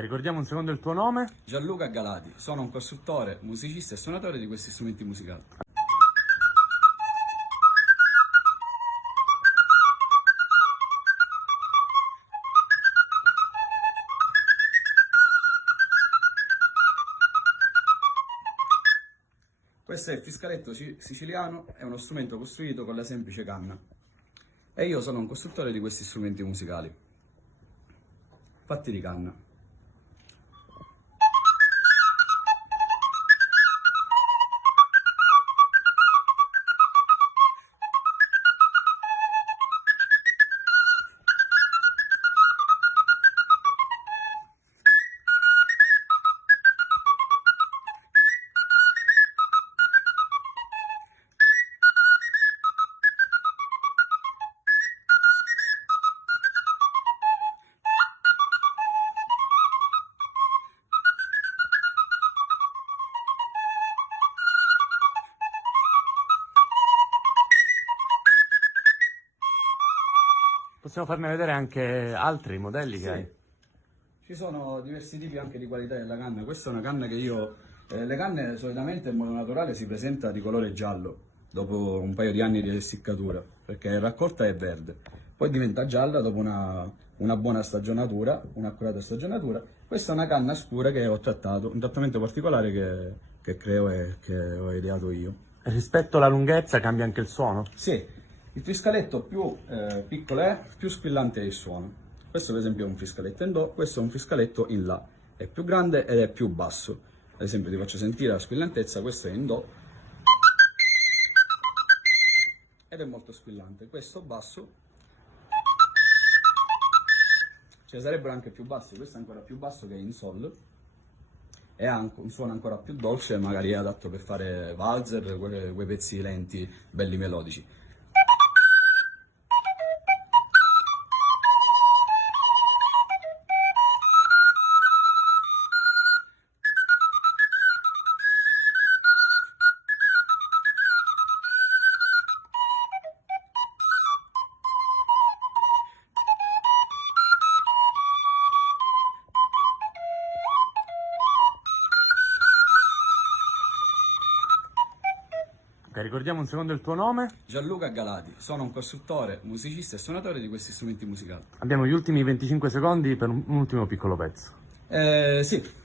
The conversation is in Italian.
Ricordiamo un secondo il tuo nome? Gianluca Galati, sono un costruttore, musicista e suonatore di questi strumenti musicali. Questo è il fiscaletto siciliano, è uno strumento costruito con la semplice canna. E io sono un costruttore di questi strumenti musicali, fatti di canna. Possiamo farne vedere anche altri modelli che hai? Ci sono diversi tipi anche di qualità della canna. Questa è una canna che io... le canne solitamente in modo naturale si presenta di colore giallo dopo un paio di anni di essiccatura, perché raccolta è verde. Poi diventa gialla dopo una buona stagionatura, un'accurata stagionatura. Questa è una canna scura che ho trattato, un trattamento particolare che creo e che ho ideato io. Rispetto alla lunghezza cambia anche il suono? Sì, il fiscaletto più piccolo è, più squillante è il suono. Questo per esempio è un fiscaletto in Do, questo è un fiscaletto in La. È più grande ed è più basso. Ad esempio ti faccio sentire la squillantezza, questo è in Do ed è molto squillante. Questo basso, ce ne sarebbero anche più bassi, questo è ancora più basso che è in Sol. E ha un suono ancora più dolce, magari è adatto per fare valzer, quei pezzi lenti, belli melodici. Ricordiamo un secondo il tuo nome? Gianluca Galati, sono un costruttore, musicista e suonatore di questi strumenti musicali. Abbiamo gli ultimi 25 secondi per un ultimo piccolo pezzo. Sì.